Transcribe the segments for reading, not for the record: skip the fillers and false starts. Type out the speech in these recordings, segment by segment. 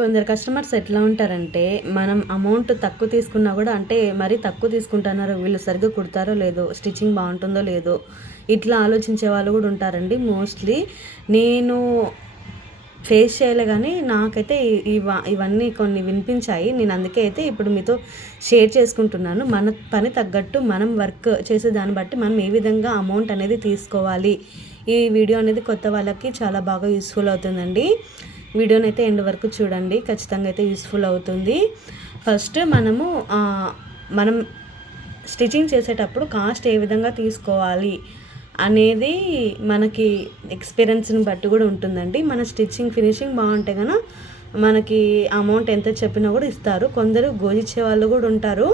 కొందరు కస్టమర్స్ ఎట్లా ఉంటారంటే, మనం అమౌంట్ తక్కువ తీసుకున్నా గూడా అంటే మరీ తక్కువ తీసుకుంటున్నారు, వీళ్ళు సరిగ్గా కుడతారో లేదో, స్టిచ్చింగ్ బావుంటుందో లేదో, ఇట్లా ఆలోచించే వాళ్ళు గూడా ఉంటారండి మోస్ట్‌లీ. నేను ఫేస్ చేయలే గానీ, నాకైతే ఇవన్నీ కొన్ని వినిపించాయి. నేను అందుకే అయితే ఇప్పుడు మీతో షేర్ చేసుకుంటున్నాను. మన పని తగ్గట్టు మనం వర్క్ చేసే దాన్ని బట్టి మనం ఏ విధంగా అమౌంట్ అనేది తీసుకోవాలి. ఈ వీడియో అనేది కొత్త వాళ్ళకి చాలా బాగా యూజ్‌ఫుల్ అవుతుందండి. వీడియోనైతే ఎండ్ వరకు చూడండి. ఖచ్చితంగా అయితే యూస్‌ఫుల్ అవుతుంది. ఫస్ట్ మనం స్టిచ్చింగ్ చేసేటప్పుడు కాస్ట్ ఏ విధంగా తీసుకోవాలి అనేది మనకి ఎక్స్‌పీరియన్స్‌ని బట్టి కూడా ఉంటుందండి. మన స్టిచ్చింగ్ ఫినిషింగ్ బాగుంటే గన మనకి అమౌంట్ ఎంత చెప్పినా కూడా ఇస్తారు. కొందరు గోజిచ్చే వాళ్ళు కూడా ఉంటారు.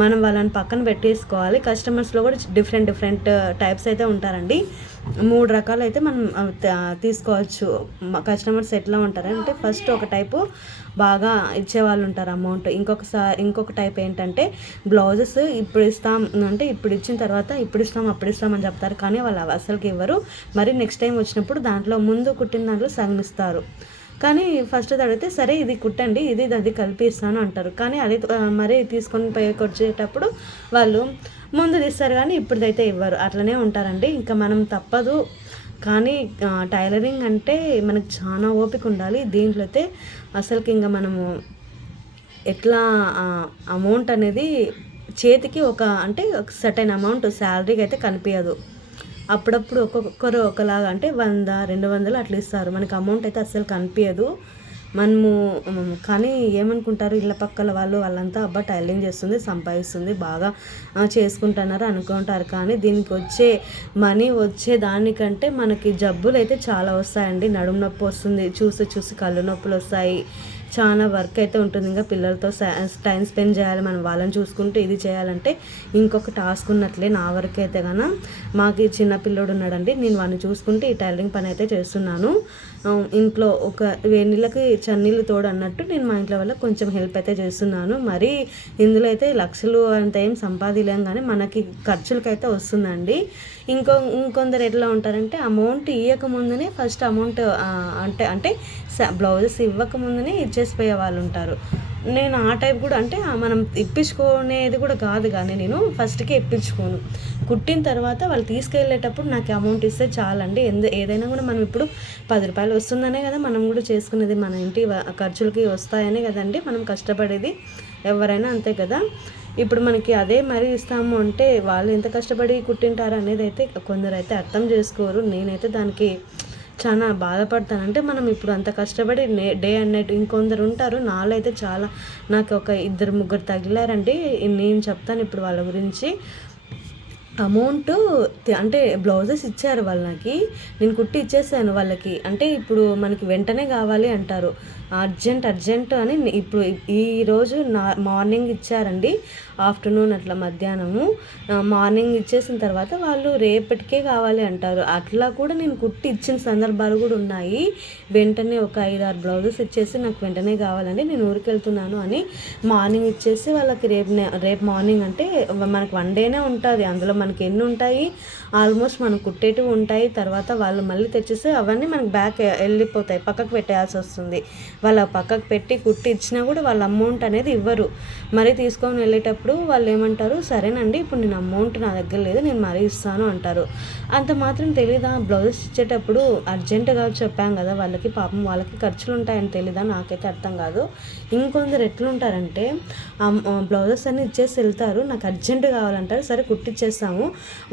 మనం వాళ్ళని పక్కన పెట్టేసుకోవాలి. కస్టమర్స్‌లో కూడా డిఫరెంట్ టైప్స్ అయితే ఉంటారండి. 3 రకాలైతే మనం తీసుకోవచ్చు. కస్టమర్స్ ఎట్లా ఉంటారంటే, ఫస్ట్ ఒక టైపు బాగా ఇచ్చేవాళ్ళు ఉంటారు అమౌంట్. ఇంకొక టైప్ ఏంటంటే, బ్లౌజెస్ ఇప్పుడు ఇస్తాం అంటే ఇప్పుడు ఇచ్చిన తర్వాత ఇప్పుడు ఇస్తాం అప్పుడు ఇస్తామని చెప్తారు. కానీ వాళ్ళు అసలుకి ఇవ్వరు. మరి నెక్స్ట్ టైం వచ్చినప్పుడు దాంట్లో ముందు కుట్టిన దాంట్లో సగం ఇస్తారు. కానీ ఫస్ట్ అడిగితే సరే ఇది కుట్టండి, అది కలిపి ఇస్తాను అంటారు. కానీ అది మరి తీసుకొని వచ్చేటప్పుడు వాళ్ళు ముందుది ఇస్తారు కానీ ఇప్పుడుదైతే ఇవ్వరు. అట్లనే ఉంటారండి. ఇంకా మనం తప్పదు. కానీ టైలరింగ్ అంటే మనకు చాలా ఓపిక ఉండాలి. దీంట్లో అయితే అసలుకి ఇంకా మనము ఎట్లా అమౌంట్ అనేది చేతికి ఒక సర్టెన్ అమౌంట్ శాలరీకి అయితే కనిపించదు. అప్పుడప్పుడు ఒక్కొక్కరు ఒకలాగా అంటే 100, 200 అట్లా ఇస్తారు. మనకి అమౌంట్ అయితే అస్సలు కనిపించదు. మనము కానీ ఏమనుకుంటారు ఇళ్ళ పక్కల వాళ్ళంతా అబ్బా టైలరింగ్ చేస్తుంది, సంపాదిస్తుంది, బాగా చేసుకుంటున్నారు అనుకుంటారు. కానీ దీనికి వచ్చే మనీ వచ్చే దానికంటే మనకి జబ్బులు అయితే చాలా వస్తాయండి. నడుము నొప్పి వస్తుంది, చూసి కళ్ళు నొప్పులు వస్తాయి. చాలా వర్క్ అయితే ఉంటుంది. ఇంకా పిల్లలతో టైం స్పెండ్ చేయాలి, మనం వాళ్ళని చూసుకుంటూ ఇది చేయాలంటే ఇంకొక టాస్క్ ఉన్నట్లే. నా వరకు అయితే కన్నా మాకు చిన్న పిల్లోడు ఉన్నాడండి. నేను వాడిని చూసుకుంటే ఈ టైలరింగ్ పని అయితే చేస్తున్నాను. ఇంట్లో ఒక వేడినీళ్ళకి చన్నీళ్ళు తోడు అన్నట్టు నేను మా ఇంట్లో వాళ్ళకి కొంచెం హెల్ప్ అయితే చేస్తున్నాను. మరి ఇందులో అయితే లక్షలు అంత ఏం సంపాదిలేం కానీ మనకి ఖర్చులకైతే వస్తుందండి. ఇంకొందరు ఎట్లా ఉంటారంటే అమౌంట్ ఇవ్వక ముందునే ఫస్ట్ అమౌంట్ అంటే బ్లౌజెస్ ఇవ్వక ముందునే ఇచ్చేసిపోయే వాళ్ళు ఉంటారు. నేను ఆ టైప్ కూడా అంటే మనం ఇప్పించుకునేది కూడా కాదు. కానీ నేను ఫస్ట్కే ఇప్పించుకోను. కుట్టిన తర్వాత వాళ్ళు తీసుకెళ్ళేటప్పుడు నాకు అమౌంట్ ఇస్తే చాలండి. ఏదైనా కూడా మనం ఇప్పుడు 10 రూపాయలు వస్తుందనే కదా మనం కూడా చేసుకునేది. మన ఇంటి ఖర్చులకి వస్తాయనే కదండి మనం కష్టపడేది. ఎవరైనా అంతే కదా. ఇప్పుడు మనకి అదే మరీ ఇస్తాము అంటే వాళ్ళు ఎంత కష్టపడి కుట్టింటారు అనేది అయితే కొందరు అయితే అర్థం చేసుకోరు. నేనైతే దానికి చాలా బాధపడతాను. అంటే మనం ఇప్పుడు అంత కష్టపడి డే అండ్ నైట్ ఇంకొందరు ఉంటారు. నాలో అయితే చాలా నాకు ఒక 2-3 తగిలారండి. నేను చెప్తాను ఇప్పుడు వాళ్ళ గురించి. అమౌంట్ అంటే బ్లౌజెస్ ఇచ్చారు వాళ్ళకి, నేను కుట్టి ఇచ్చేసాను వాళ్ళకి. అంటే ఇప్పుడు మనకి వెంటనే కావాలి అంటారు, అర్జెంట్ అని. ఇప్పుడు ఈరోజు మార్నింగ్ ఇచ్చారండి, ఆఫ్టర్నూన్ అట్లా మధ్యాహ్నము. మార్నింగ్ ఇచ్చేసిన తర్వాత వాళ్ళు రేపటికే కావాలి అంటారు. అట్లా కూడా నేను కుట్టి ఇచ్చిన సందర్భాలు కూడా ఉన్నాయి. వెంటనే ఒక 5-6 బ్లౌజెస్ ఇచ్చేసి నాకు వెంటనే కావాలండి, నేను ఊరికి వెళ్తున్నాను అని మార్నింగ్ ఇచ్చేసి వాళ్ళకి రేపు మార్నింగ్ అంటే మనకి 1 డేనే ఉంటుంది. అందులో మనకి ఎన్ని ఉంటాయి, ఆల్మోస్ట్ మనం కుట్టేటివి ఉంటాయి. తర్వాత వాళ్ళు మళ్ళీ తెచ్చేసి అవన్నీ మనకి బ్యాక్ వెళ్ళిపోతాయి, పక్కకు పెట్టేయాల్సి వస్తుంది. వాళ్ళ పక్కకు పెట్టి కుట్టి ఇచ్చినా కూడా వాళ్ళ అమౌంట్ అనేది ఇవ్వరు. మరీ తీసుకొని వెళ్ళేటప్పుడు వాళ్ళు ఏమంటారు, సరేనండి ఇప్పుడు నేను అమౌంట్ నా దగ్గర లేదు, నేను మరీ ఇస్తాను అంటారు. అంత మాత్రం తెలీదా? బ్లౌజెస్ ఇచ్చేటప్పుడు అర్జెంటుగా చెప్పాం కదా వాళ్ళకి, పాపం వాళ్ళకి ఖర్చులు ఉంటాయని తెలీదా? నాకైతే అర్థం కాదు. ఇంకొందరు ఎట్లుంటారంటే బ్లౌజెస్ అన్నీ ఇచ్చేసి వెళ్తారు, నాకు అర్జెంటు కావాలంటారు. సరే కుట్టిచ్చేస్తాము,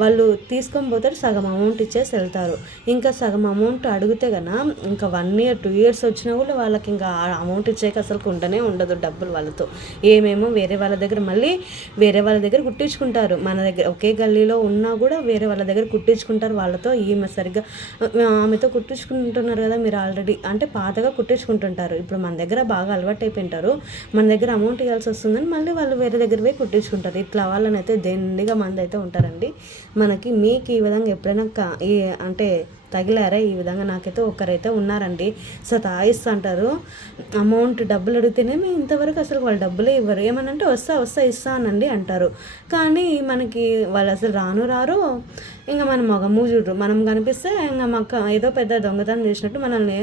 వాళ్ళు తీసుకొని పోతారు, సగం అమౌంట్ ఇచ్చేసి వెళ్తారు. ఇంకా సగం అమౌంట్ అడిగితే కన్నా ఇంకా 1 year 2 years వచ్చినా కూడా వాళ్ళకి ఇంకా అమౌంట్ ఇచ్చేకి అసలు ఉండనే ఉండదు డబ్బులు వాళ్ళతో. ఏమేమో వేరే వాళ్ళ దగ్గర కుట్టించుకుంటారు. మన దగ్గర ఒకే గల్లీలో ఉన్నా కూడా వేరే వాళ్ళ దగ్గర కుట్టించుకుంటారు. వాళ్ళతో ఆమెతో కుట్టించుకుంటున్నారు కదా మీరు ఆల్రెడీ అంటే పాతగా కుట్టించుకుంటుంటారు. ఇప్పుడు మన దగ్గర బాగా అలవాటు అయిపోయింటారు, మన దగ్గర అమౌంట్ ఇవ్వాల్సి వస్తుందని మళ్ళీ వాళ్ళు వేరే దగ్గర పోయి కుట్టించుకుంటారు. ఇట్లా వాళ్ళని అయితే దండిగా మంది అయితే ఉంటారండి. మీకు ఈ విధంగా ఎప్పుడైనా అంటే తగిలారా ఈ విధంగా? నాకైతే ఒకరైతే ఉన్నారండి, సతాయిస్తుంటారు. అమౌంట్ డబ్బులు అడిగితేనే ఇంతవరకు అసలు వాళ్ళు డబ్బులే ఇవ్వరు. ఏమనంటే వస్తా ఇస్తానండి అంటారు. కానీ మనకి వాళ్ళు అసలు రారు. ఇంకా మన మొగము చూడరు. మనం కనిపిస్తే ఇంకా మాకు ఏదో పెద్ద దొంగతనం చేసినట్టు మనల్ని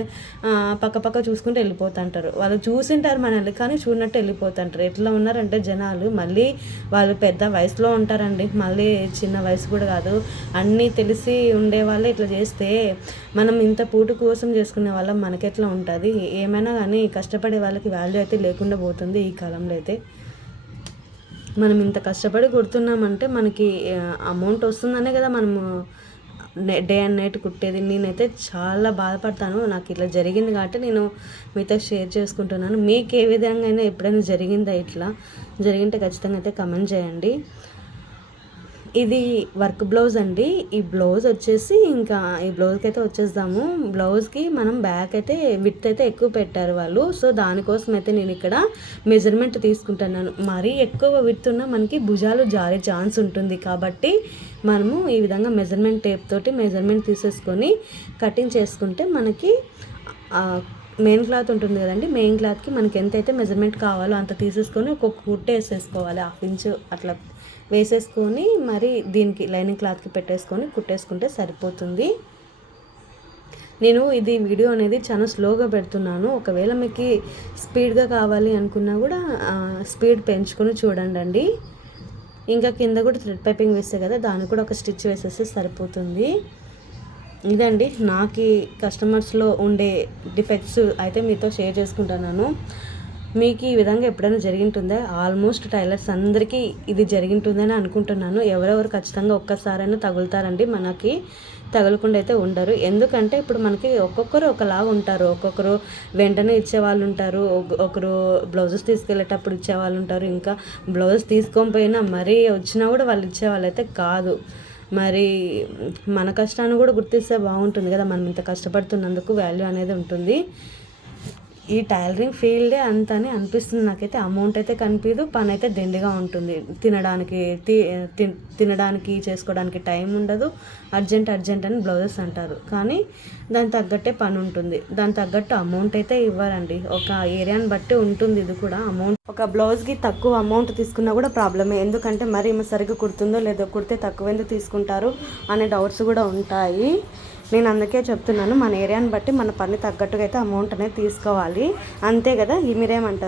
పక్క చూసుకుంటూ వెళ్ళిపోతుంటారు. వాళ్ళు చూసింటారు మనల్ని, కానీ చూడనట్టు వెళ్ళిపోతుంటారు. ఎట్లా ఉన్నారంటే జనాలు, మళ్ళీ వాళ్ళు పెద్ద వయసులో ఉంటారండి, మళ్ళీ చిన్న వయసు కూడా కాదు. అన్నీ తెలిసి ఉండే వాళ్ళే ఇట్లా చేస్తే మనం ఇంత పూట కోసం చేసుకునే వాళ్ళం మనకెట్లా ఉంటుంది? ఏమైనా కానీ కష్టపడే వాళ్ళకి వాల్యూ అయితే లేకుండా పోతుంది ఈ కాలంలో అయితే. మనం ఇంత కష్టపడి కుడుతున్నామంటే మనకి అమౌంట్ వస్తుందనే కదా మనము డే అండ్ నైట్ కుట్టేది. నేనైతే చాలా బాధపడతాను, నాకు ఇట్లా జరిగింది కాబట్టి నేను మీతో షేర్ చేసుకుంటున్నాను. మీకు ఏ విధంగా అయినా ఎప్పుడైనా జరిగిందా ఇట్లా? జరిగింటే ఖచ్చితంగా అయితే కమెంట్ చేయండి. ఇది వర్క్ బ్లౌజ్ అండి. ఈ బ్లౌజ్ వచ్చేసి ఇంకా ఈ బ్లౌజ్కి అయితే వచ్చేద్దాము. బ్లౌజ్కి మనం బ్యాక్ అయితే విడ్త్ అయితే ఎక్కువ పెట్టారు వాళ్ళు, సో దానికోసం అయితే నేను ఇక్కడ మెజర్మెంట్ తీసుకుంటున్నాను. మరీ ఎక్కువ విడ్త్ ఉన్నా మనకి భుజాలు జారే ఛాన్స్ ఉంటుంది, కాబట్టి మనము ఈ విధంగా మెజర్మెంట్ టేప్ తోటి మెజర్మెంట్ తీసేసుకొని కటింగ్ చేసుకుంటే మనకి మెయిన్ క్లాత్ ఉంటుంది కదండి, మెయిన్ క్లాత్కి మనకి ఎంతైతే మెజర్మెంట్ కావాలో అంత తీసేసుకొని ఒక్కొక్క కుట్టు వేసేసుకోవాలి. 1/2 ఇంచు అట్లా వేసేసుకొని మరి దీనికి లైనింగ్ క్లాత్కి పెట్టేసుకొని కుట్టేసుకుంటే సరిపోతుంది. నేను ఇది వీడియో అనేది చాలా స్లోగా పెడుతున్నాను. ఒకవేళ మీకు స్పీడ్గా కావాలి అనుకున్నా కూడా స్పీడ్ పెంచుకొని చూడండి. ఇంకా కింద కూడా థ్రెడ్ పైపింగ్ వేస్తే కదా, దానికి కూడా ఒక స్టిచ్ వేసేస్తే సరిపోతుంది. ఇదండి నాకు కస్టమర్స్లో ఉండే డిఫెక్ట్స్ అయితే మీతో షేర్ చేసుకుంటున్నాను. మీకు ఈ విధంగా ఎప్పుడైనా జరిగింటుందా? ఆల్మోస్ట్ టైలర్స్ అందరికీ ఇది జరిగింటుందని అనుకుంటున్నాను. ఎవరెవరు ఖచ్చితంగా ఒక్కసారైనా తగులుతారండి, మనకి తగలకుండా అయితే ఉండరు. ఎందుకంటే ఇప్పుడు మనకి ఒక్కొక్కరు ఒకలాగా ఉంటారు. ఒక్కొక్కరు వెంటనే ఇచ్చేవాళ్ళు ఉంటారు, ఒకరు బ్లౌజెస్ తీసుకెళ్ళేటప్పుడు ఇచ్చేవాళ్ళు ఉంటారు, ఇంకా బ్లౌజ్ తీసుకొని పోయినా మరీ వచ్చినా కూడా వాళ్ళు ఇచ్చేవాళ్ళు అయితే కాదు. మరి మన కష్టాన్ని కూడా గుర్తిస్తే బాగుంటుంది కదా, మనం ఇంత కష్టపడుతున్నందుకు వాల్యూ అనేది ఉంటుంది. ఈ టైలరింగ్ ఫీల్డే అంతని అనిపిస్తుంది నాకైతే. అమౌంట్ అయితే కనిపించదు, పని అయితే దండిగా ఉంటుంది. తినడానికి చేసుకోవడానికి టైం ఉండదు. అర్జెంట్ అని బ్లౌజెస్ అంటారు, కానీ దాని తగ్గట్టే పని ఉంటుంది, దాని తగ్గట్టు అమౌంట్ అయితే ఇవ్వరండి. ఒక ఏరియాని బట్టి ఉంటుంది ఇది కూడా. అమౌంట్ ఒక బ్లౌజ్కి తక్కువ అమౌంట్ తీసుకున్నా కూడా ప్రాబ్లమే, ఎందుకంటే మరి ఏమో సరిగ్గా కుడుతుందో లేదో, కుడితే తక్కువ ఎందుకు తీసుకుంటారు అనే డౌట్స్ కూడా ఉంటాయి. నేను అందుకే చెప్తున్నాను, మన ఏరియాని బట్టి మన పని తగ్గట్టుగా అయితే అమౌంట్ అనేది తీసుకోవాలి, అంతే కదా. మీరేమంటారు?